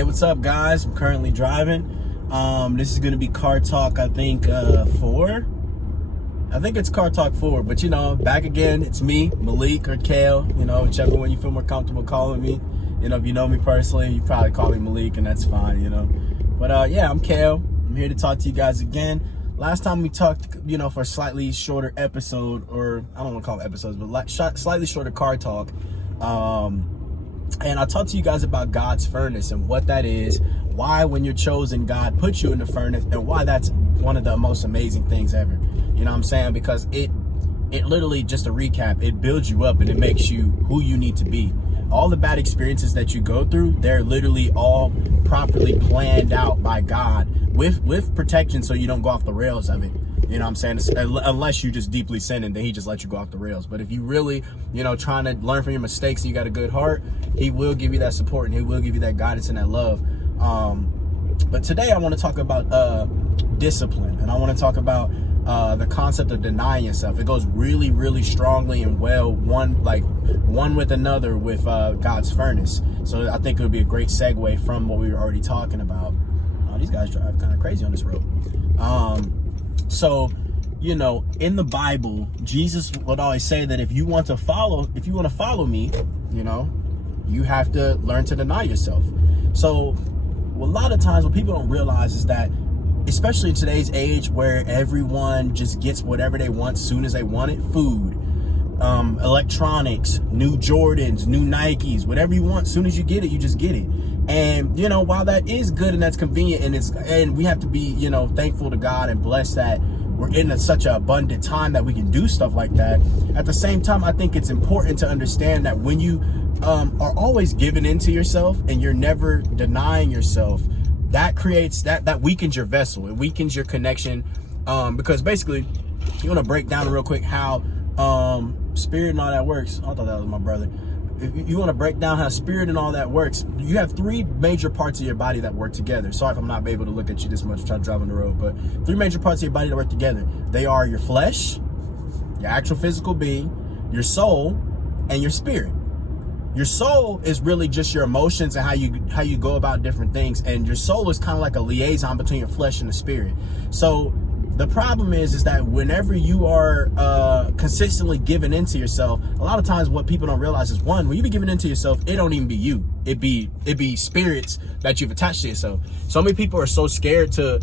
Hey, what's up, guys? I'm currently driving. This is gonna be car talk, I think 4. I think it's car talk 4, but back again. It's me, Malik, or Kale, whichever one you feel more comfortable calling me. If you know me personally, you probably call me Malik, and that's fine, But yeah, I'm Kale. I'm here to talk to you guys again. Last time we talked, for a slightly shorter episode, or I don't want to call it episodes, but slightly shorter car talk. And I talked to you guys about God's furnace and what that is, why when you're chosen, God puts you in the furnace, and why that's one of the most amazing things ever. You know what I'm saying? Because it literally, just to recap, it builds you up and it makes you who you need to be. All the bad experiences that you go through, they're literally all properly planned out by God with protection, so you don't go off the rails of it. You know what I'm saying? Unless you just deeply sin, and then he just lets you go off the rails. But if you really, trying to learn from your mistakes and you got a good heart, he will give you that support and he will give you that guidance and that love. But today I want to talk about discipline, and I want to talk about the concept of denying yourself. It goes really, really strongly and well one with another with God's furnace. So I think it would be a great segue from what we were already talking about. These guys drive kind of crazy on this road. So, in the Bible, Jesus would always say that if you want to follow me, you have to learn to deny yourself. So a lot of times what people don't realize is that, especially in today's age where everyone just gets whatever they want as soon as they want it, food, electronics, new Jordans, new Nikes, whatever you want, as soon as you get it, you just get it. And while that is good and that's convenient, and we have to be thankful to God and blessed that we're in such an abundant time that we can do stuff like that. At the same time, I think it's important to understand that when you are always giving into yourself and you're never denying yourself, that creates that weakens your vessel. It weakens your connection, because basically, you want to break down real quick how spirit and all that works. I thought that was my brother. If you want to break down how spirit and all that works, you have 3 major parts of your body that work together. Sorry if I'm not able to look at you this much trying to drive on the road, but 3 major parts of your body that work together. They are your flesh, your actual physical being, your soul, and your spirit. Your soul is really just your emotions and how you go about different things, and your soul is kind of like a liaison between your flesh and the spirit. So the problem is that whenever you are consistently giving into yourself, a lot of times what people don't realize is, one, when you be giving into yourself, it don't even be you. It be spirits that you've attached to yourself. So many people are so scared to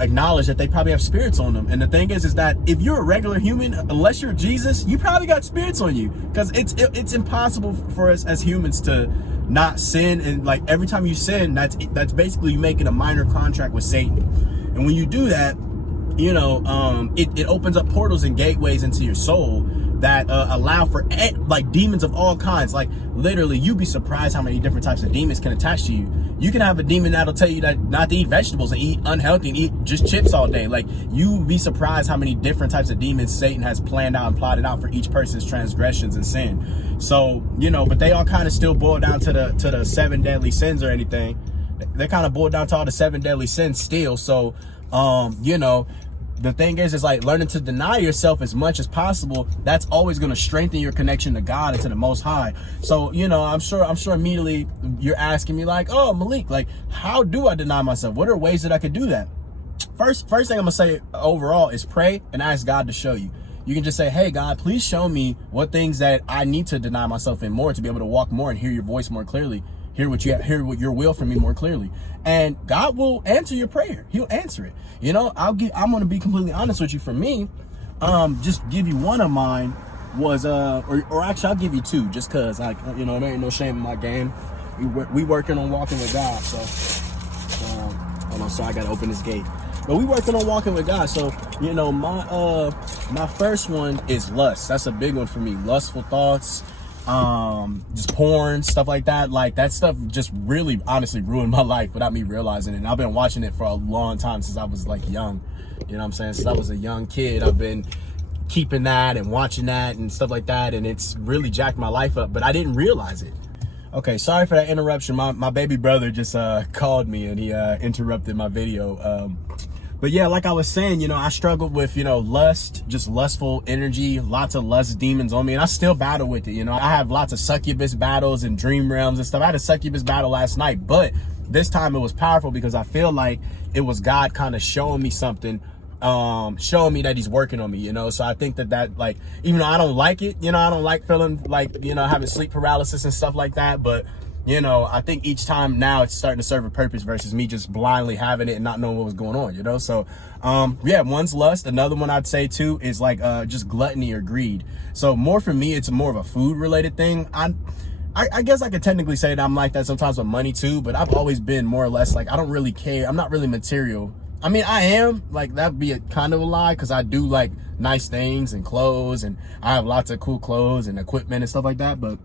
acknowledge that they probably have spirits on them. And the thing is that if you're a regular human, unless you're Jesus, you probably got spirits on you, because it's impossible for us as humans to not sin. And like every time you sin, that's basically you making a minor contract with Satan. And when you do that, it opens up portals and gateways into your soul that allow for demons of all kinds. Like literally, you'd be surprised how many different types of demons can attach to you. You can have a demon that'll tell you that not to eat vegetables and eat unhealthy and eat just chips all day. Like, you'd be surprised how many different types of demons Satan has planned out and plotted out for each person's transgressions and sin. So, but they all kind of still boil down to the 7 deadly sins or anything. They kind of boil down to all the 7 deadly sins still. So, the thing is like learning to deny yourself as much as possible. That's always going to strengthen your connection to God and to the Most High. So, I'm sure immediately you're asking me like, oh, Malik, like, how do I deny myself? What are ways that I could do that? First thing I'm gonna say overall is pray and ask God to show you. You can just say, hey, God, please show me what things that I need to deny myself in more to be able to walk more and hear your voice more clearly. Hear what your will from me more clearly, and God will answer your prayer. He'll answer it. I'm going to be completely honest with you. For me, just give you one of mine was or actually I'll give you 2, just cause there ain't no shame in my game. We working on walking with God. So hold on, so I gotta open this gate. But we working on walking with God. So my first one is lust. That's a big one for me. Lustful thoughts. Just porn, stuff like that. Like, that stuff just really honestly ruined my life without me realizing it. And I've been watching it for a long time, since I was like young. You know what I'm saying? Since I was a young kid, I've been keeping that and watching that and stuff like that. And it's really jacked my life up, but I didn't realize it. Okay, sorry for that interruption. My baby brother just called me and he interrupted my video. But yeah, like I was saying, I struggled with, lust, just lustful energy, lots of lust demons on me, and I still battle with it. I have lots of succubus battles and dream realms and stuff. I had a succubus battle last night, but this time it was powerful because I feel like it was God kind of showing me something, showing me that he's working on me, you know? So I think that like, even though I don't like it, you know, I don't like feeling like, you know, having sleep paralysis and stuff like that, but you know, I think each time now it's starting to serve a purpose versus me just blindly having it and not knowing what was going on, you know? So, yeah, one's lust. Another one I'd say too is like, just gluttony or greed. So more for me, it's more of a food related thing. I guess I could technically say that I'm like that sometimes with money too, but I've always been more or less like, I don't really care. I'm not really material. I mean, I am, like, that'd be a kind of a lie, because I do like nice things and clothes, and I have lots of cool clothes and equipment and stuff like that. But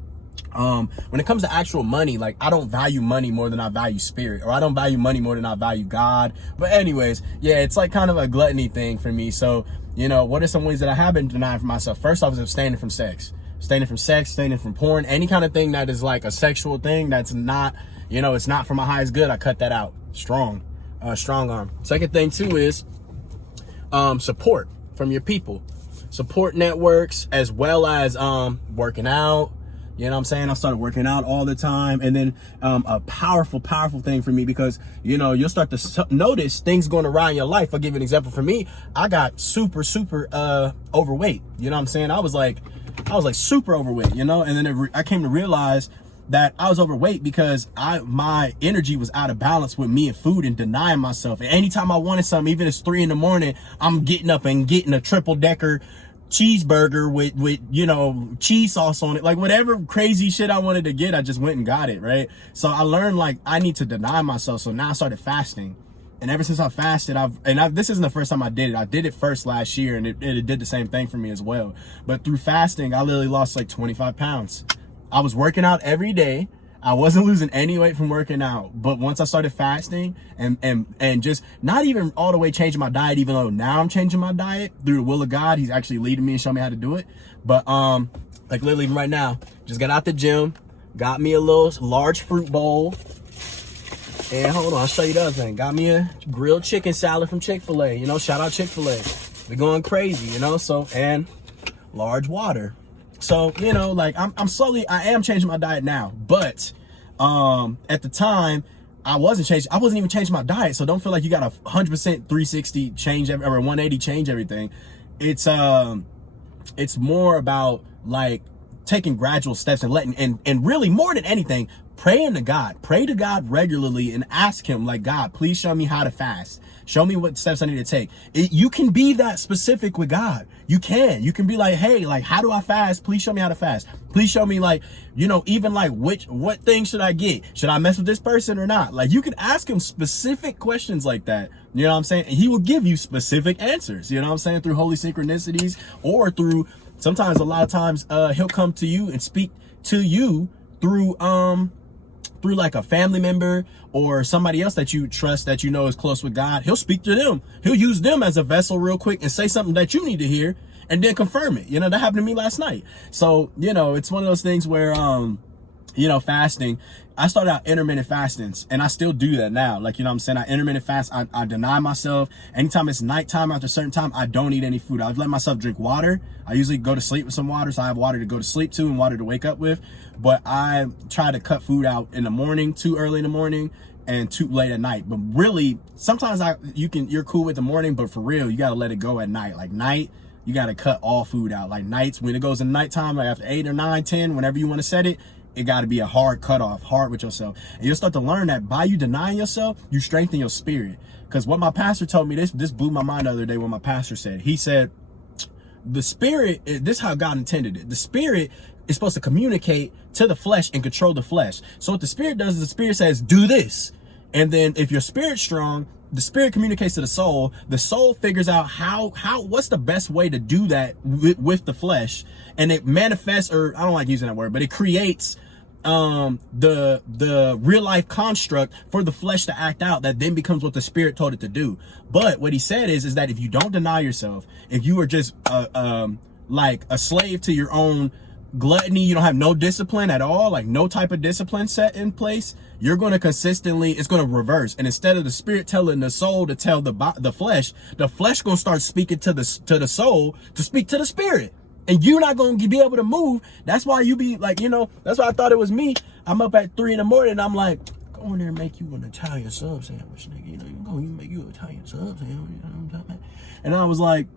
when it comes to actual money, like, I don't value money more than I value spirit, or I don't value money more than I value God. But anyways, yeah, it's like kind of a gluttony thing for me. So, you know, what are some ways that I have been denying for myself? First off is abstaining from sex, abstaining from porn, any kind of thing that is like a sexual thing that's not, you know, it's not for my highest good. I cut that out. Strong arm. Second thing too is support from your people, support networks, as well as working out. You know what I'm saying? I started working out all the time. And then a powerful thing for me, because, you know, you'll start to notice things going around your life. I'll give you an example. For me, I got super overweight. You know what I'm saying? I was like super overweight, you know? And then I came to realize that I was overweight because my energy was out of balance with me and food and denying myself. And anytime I wanted something, even if it's 3 a.m, I'm getting up and getting a triple decker cheeseburger with you know, cheese sauce on it, like whatever crazy shit I wanted to get, I just went and got it, right? So I learned like I need to deny myself. So now I started fasting, and ever since I fasted, this isn't the first time I did it. I did it first last year, and it did the same thing for me as well. But through fasting, I literally lost like 25 pounds. I was working out every day. I wasn't losing any weight from working out. But once I started fasting and just not even all the way changing my diet, even though now I'm changing my diet through the will of God, he's actually leading me and showing me how to do it. But like literally right now, just got out the gym, got me a little large fruit bowl. And hold on, I'll show you the other thing. Got me a grilled chicken salad from Chick-fil-A. You know, shout out Chick-fil-A. They're going crazy, you know, so, and large water. So, you know, like I am changing my diet now, but at the time I wasn't even changing my diet. So don't feel like you got a 100% 360 change or 180 change everything. It's more about like taking gradual steps and letting, and really more than anything, pray to God regularly and ask him, like, God, please show me how to fast. Show me what steps I need to take. You can be that specific with God. You can be like, hey, like, how do I fast? Please show me how to fast. Please show me, like, you know, even like what thing should I get? Should I mess with this person or not? Like, you can ask him specific questions like that. You know what I'm saying? And he will give you specific answers, you know what I'm saying? Through holy synchronicities, or through, sometimes, a lot of times, he'll come to you and speak to you through like a family member or somebody else that you trust, that you know is close with God. He'll speak to them. He'll use them as a vessel real quick and say something that you need to hear and then confirm it. You know, that happened to me last night. So, you know, it's one of those things where, you know, fasting, I started out intermittent fastings, and I still do that now. Like, you know what I'm saying? I intermittent fast. I deny myself. Anytime it's nighttime, after a certain time, I don't eat any food. I let myself drink water. I usually go to sleep with some water, so I have water to go to sleep to and water to wake up with. But I try to cut food out in the morning, too early in the morning, and too late at night. But really, sometimes you're cool with the morning, but for real, you gotta let it go at night. Like night, you gotta cut all food out. Like nights, when it goes in nighttime, like after 8 or 9, 10, whenever you want to set it, it got to be a hard cutoff, hard with yourself. And you'll start to learn that by you denying yourself, you strengthen your spirit. Because what my pastor told me, this blew my mind the other day. What my pastor said, he said, the spirit, this is how God intended it. The spirit is supposed to communicate to the flesh and control the flesh. So what the spirit does is the spirit says, do this. And then if your spirit's strong, the spirit communicates to the soul. The soul figures out what's the best way to do that with the flesh. And it manifests, or I don't like using that word, but it creates the real life construct for the flesh to act out, that then becomes what the spirit told it to do. But what he said is that if you don't deny yourself, if you are just like a slave to your own gluttony, you don't have no discipline at all, like no type of discipline set in place, you're going to consistently, it's going to reverse. And instead of the spirit telling the soul to tell the flesh going to start speaking to the soul to speak to the spirit. And you're not going to be able to move. That's why you be like, you know, that's why I thought it was me. I'm up at 3 a.m. and I'm like, go in there and make you an Italian sub sandwich, nigga. You know, you go, you make you an Italian sub sandwich. You know what I'm talking about? And I was like,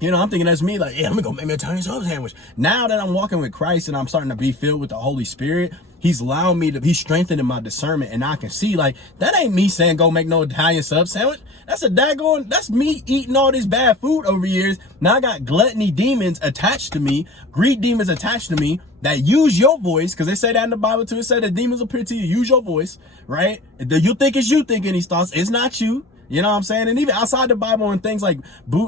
you know, I'm thinking that's me, like, yeah, I'm gonna go make me an Italian sub sandwich. Now that I'm walking with Christ and I'm starting to be filled with the Holy Spirit, he's allowing me to, he's strengthening my discernment, and I can see, like, that ain't me saying go make no Italian sub sandwich. That's a daggone, that's me eating all this bad food over years. Now I got gluttony demons attached to me, greed demons attached to me that use your voice, because they say that in the Bible too. It said that demons appear to you, use your voice, right? You think it's you thinking these thoughts, it's not you. You know what I'm saying? And even outside the Bible and things like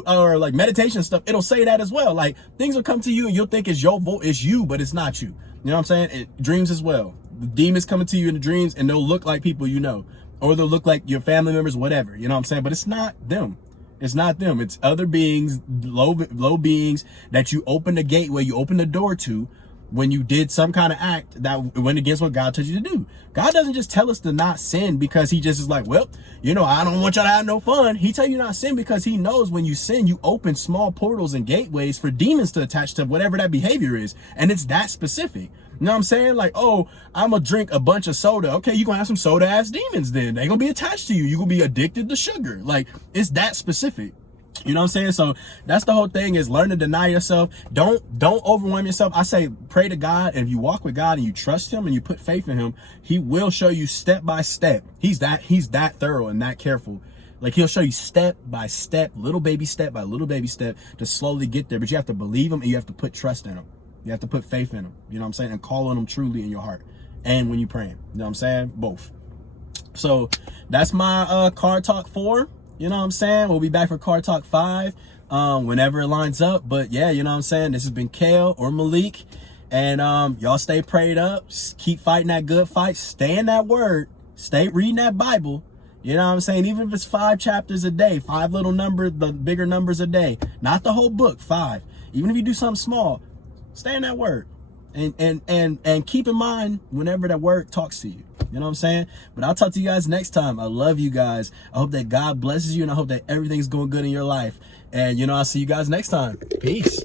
or like meditation stuff, it'll say that as well. Like, things will come to you and you'll think it's your voice, it's you, but it's not you. You know what I'm saying? Dreams as well. The demons coming to you in the dreams, and they'll look like people you know, or they'll look like your family members, whatever. You know what I'm saying? But it's not them. It's not them. It's other beings, low beings that you open the gateway, you open the door to, when you did some kind of act that went against what God told you to do. God doesn't just tell us to not sin because he just is like, well, you know, I don't want y'all to have no fun. He tell you not to sin because he knows when you sin, you open small portals and gateways for demons to attach to whatever that behavior is. And it's that specific. You know what I'm saying? Like, oh, I'm gonna drink a bunch of soda. Okay, you're gonna have some soda ass demons then. They're gonna be attached to you. You're gonna be addicted to sugar. Like, it's that specific. You know what I'm saying? So that's the whole thing, is learn to deny yourself. Don't overwhelm yourself. I say pray to God, and if you walk with God and you trust him and you put faith in him, he will show you step by step. He's that thorough and that careful. Like, he'll show you step by step, little baby step by little baby step to slowly get there. But you have to believe him and you have to put trust in him. You have to put faith in him. You know what I'm saying? And call on him truly in your heart. And when you're praying, you know what I'm saying? Both. So that's my Car Talk 4. You know what I'm saying? We'll be back for Car Talk 5 whenever it lines up. But yeah, you know what I'm saying? This has been Kale or Malik. And y'all stay prayed up. Keep fighting that good fight. Stay in that word. Stay reading that Bible. You know what I'm saying? Even if it's 5 chapters a day, 5 little numbers, the bigger numbers a day. Not the whole book, 5. Even if you do something small, stay in that word. And keep in mind whenever that word talks to you. You know what I'm saying? But I'll talk to you guys next time. I love you guys. I hope that God blesses you, and I hope that everything's going good in your life. And, you know, I'll see you guys next time. Peace.